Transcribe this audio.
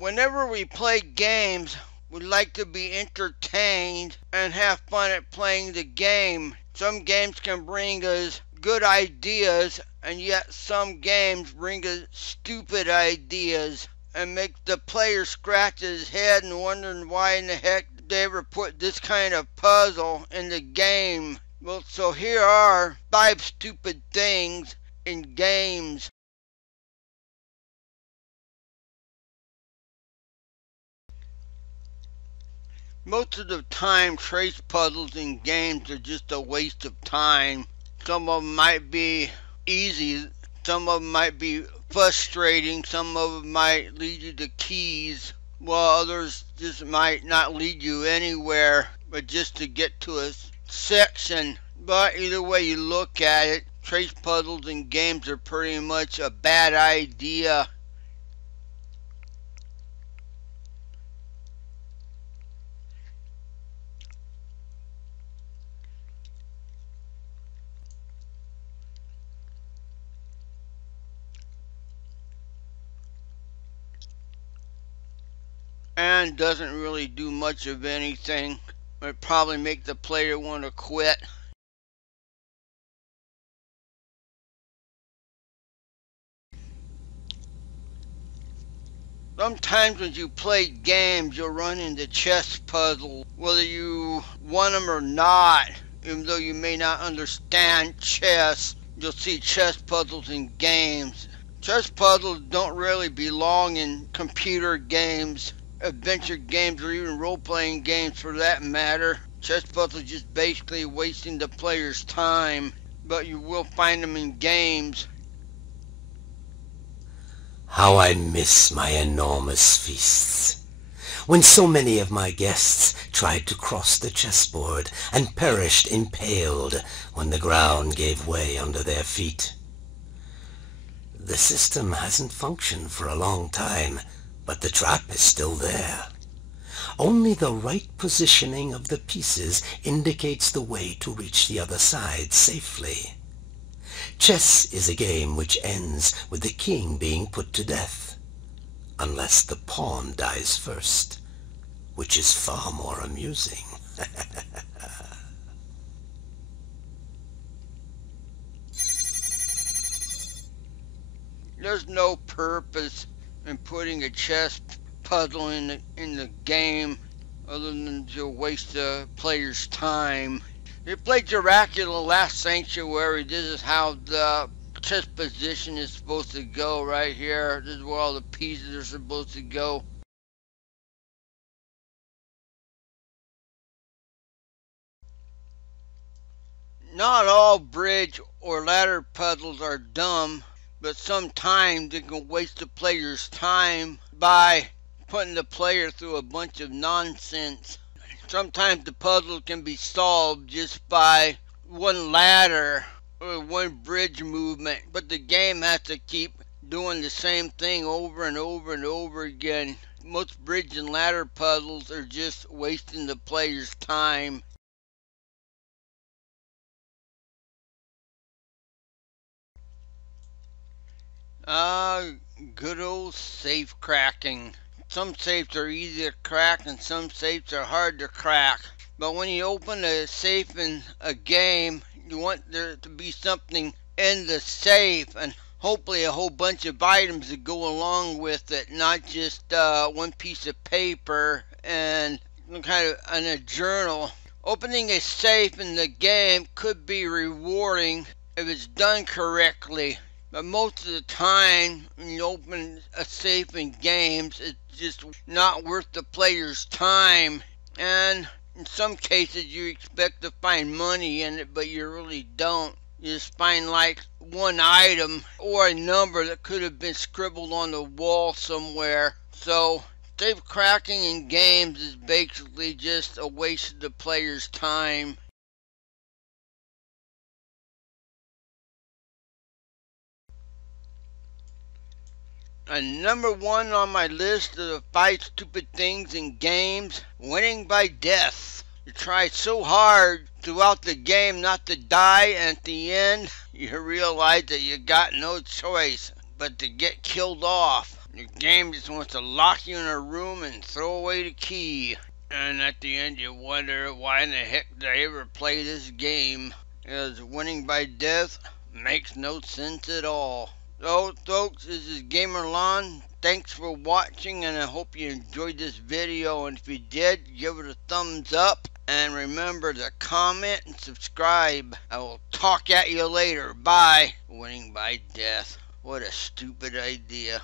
Whenever we play games, we like to be entertained and have fun at playing the game. Some games can bring us good ideas, and yet some games bring us stupid ideas and make the player scratch his head and wondering why in the heck they ever put this kind of puzzle in the game. Well, so here are 5 stupid things in games. Most of the time, trace puzzles in games are just a waste of time. Some of them might be easy, some of them might be frustrating, some of them might lead you to keys, while others just might not lead you anywhere, but just to get to a section. But either way you look at it, trace puzzles in games are pretty much a bad idea. And doesn't really do much of anything. It probably make the player want to quit. Sometimes when you play games, you'll run into chess puzzles, whether you want them or not. Even though you may not understand chess, you'll see chess puzzles in games. Chess puzzles don't really belong in computer games, adventure games, or even role-playing games for that matter. Chess puzzles just basically wasting the player's time, but you will find them in games. How I miss my enormous feasts, when so many of my guests tried to cross the chessboard and perished impaled when the ground gave way under their feet. The system hasn't functioned for a long time, but the trap is still there. Only the right positioning of the pieces indicates the way to reach the other side safely. Chess is a game which ends with the king being put to death, unless the pawn dies first, which is far more amusing. There's no purpose in putting a chess puzzle in the game other than to waste the player's time. If you play Dracula Last Sanctuary, this is how the chess position is supposed to go right here. This is where all the pieces are supposed to go. Not all bridge or ladder puzzles are dumb, but sometimes they can waste the player's time by putting the player through a bunch of nonsense. Sometimes the puzzle can be solved just by one ladder or one bridge movement, but the game has to keep doing the same thing over and over and over again. Most bridge and ladder puzzles are just wasting the player's time. Good old safe cracking. Some safes are easy to crack and some safes are hard to crack. But when you open a safe in a game, you want there to be something in the safe and hopefully a whole bunch of items that go along with it, not just one piece of paper and some kind of a journal. Opening a safe in the game could be rewarding if it's done correctly. But most of the time, when you open a safe in games, it's just not worth the player's time. And in some cases, you expect to find money in it, but you really don't. You just find like one item or a number that could have been scribbled on the wall somewhere. So, safe cracking in games is basically just a waste of the player's time. And number one on my list of the 5 stupid things in games, winning by death. You try so hard throughout the game not to die, and at the end you realize that you got no choice but to get killed off. The game just wants to lock you in a room and throw away the key. And at the end you wonder why in the heck did I ever play this game? Because winning by death makes no sense at all. So folks, this is Gamer Lon. Thanks for watching, and I hope you enjoyed this video, and if you did, give it a thumbs up, and remember to comment and subscribe. I will talk at you later. Bye. Winning by death. What a stupid idea.